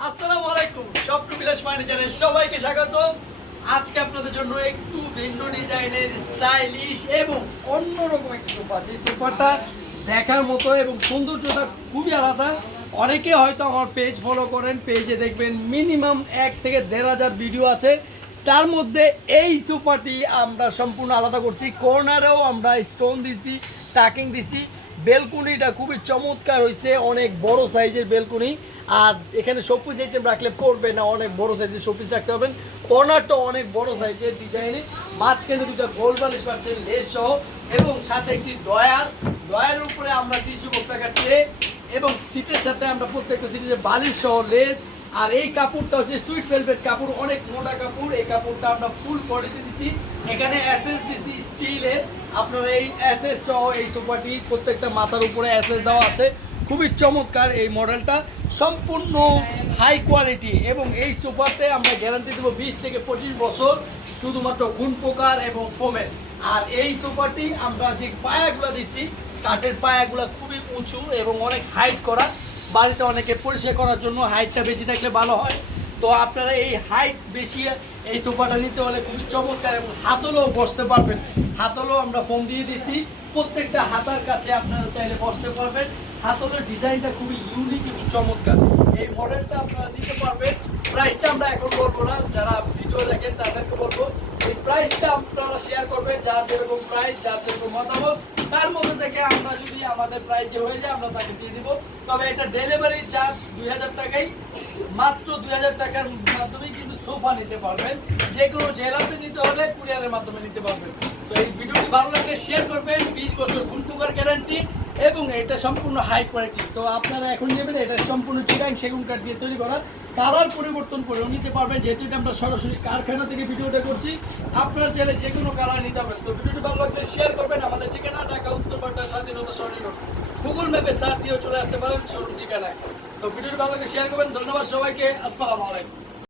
আসসালামু আলাইকুম, স্বপ্ন বিলাস ফার্নিচারে সবাইকে স্বাগত। আজকে আপনাদের জন্য একটু ভিন্ন ডিজাইনের স্টাইলিশ এবং অন্যরকম একটা সোফা, যে সোফাটা দেখার মতো এবং সৌন্দর্যটা খুবই আলাদা। অনেকে হয়তো আমার পেজ ফলো করেন, পেজে দেখবেন মিনিমাম 1 থেকে 1,500 ভিডিও আছে। তার মধ্যে এই সোফাটি আমরা সম্পূর্ণ আলাদা করছি। কর্নারেও আমরা স্টোন দিছি, টাকিং দিছি। বেলকুনিটা খুবই চমৎকার হয়েছে, অনেক বড় সাইজের বেলকুনি। আর এখানে শোপিস আইটেম রাখলে পড়বে না, অনেক বড় সাইজের শোপিস রাখতে পারবেন। কর্নারটা অনেক বড় সাইজের ডিজাইনে, মাঝখানে দুটো গোল বালিশ পাচ্ছেন লেস সহ, এবং সাথে একটি ডয়ারের উপরে আমরা টিস্যু বক্স রাখার ট্রে, এবং সিটের সাথে আমরা প্রত্যেকটা সিটের বালিশ সহ লেস। আর এই কাপড়টা হচ্ছে সুইট ভেলভেট কাপড়, অনেক মোটা কাপড়। এই কাপড়টা আমরা ফুল বডিতে দিছি, এখানে অ্যাসেস দিছি স্টিলের। আপনার এই অ্যাসেস সহ এই সোফাটি প্রত্যেকটা মাথার উপরে অ্যাসেস দেওয়া আছে। খুবই চমৎকার এই মডেলটা, সম্পূর্ণ হাই কোয়ালিটি। এবং এই সোফাতে আমরা গ্যারান্টি দেবো 20 থেকে 25 বছর, শুধুমাত্র ঘুণ পোকার এবং ফোমের। আর এই সোফাটি আমরা যে পায়াগুলো দিচ্ছি, কাঠের পায়াগুলো খুবই উঁচু এবং অনেক হাইট করা। বাড়িতে অনেকে পরিষ্কার করার জন্য হাইটটা বেশি থাকলে ভালো হয়। তো আপনারা এই হাইট বেশি এই সোফাটা নিতে হলে খুবই চমৎকার, এবং হাতলেও বসতে পারবেন। হাতলেও আমরা ফোম দিয়ে দিছি, প্রত্যেকটা হাতার কাছে আপনারা চাইলে বসতে পারবেন। হাতলের ডিজাইনটা খুবই ইউনিক এবং চমৎকার। এই মডেলটা আপনারা নিতে পারবেন। প্রাইসটা আমরা এখন বলবো না, যারা ভিডিও দেখেন তাদেরকে বলবো এই প্রাইসটা আপনারা শেয়ার করবেন, যার যেরকম প্রাইস, যার যেরকম মতামত, তার মধ্যে থেকে আমরা যদি আমাদের প্রাইজে হয়ে যায় আমরা তাকে দিয়ে দিব। তবে এটা ডেলিভারি চার্জ 2000 টাকাই, মাত্র 2000 টাকার মাধ্যমেই কিন্তু সোফা নিতে পারবেন। যে কোনো জেলাতে নিতে হলে কুরিয়ারের মাধ্যমে নিতে পারবেন। তো এই ভিডিওটি ভালো লাগলে শেয়ার করবেন। 20 বছর ঘুণ পোকার গ্যারান্টি, এবং এটা সম্পূর্ণ হাই কোয়ালিটি। তো আপনারা এখন নেবেন, এটা সম্পূর্ণ চিটাং সেগুন কাঠ দিয়ে তৈরি করা। কালার পরিবর্তন করেও নিতে পারবেন, যেহেতু এটা আমরা সরাসরি কারখানা থেকে ভিডিওটা করছি। আপনারা চাইলে যে কোনো কালার নিতে পারবেন। তো ভিডিওটি ভালো লাগলে শেয়ার করবেন। আমাদের ঠিকানা ঢাকা উত্তরপাড়া স্বাধীনতা সরণি রোড, গুগল ম্যাপে সার্চ দিয়েও চলে আসতে পারেন শোরুম ঠিকানায়। তো ভিডিওটি ভালো লাগলে শেয়ার করবেন। ধন্যবাদ সবাইকে, আসসালামু আলাইকুম।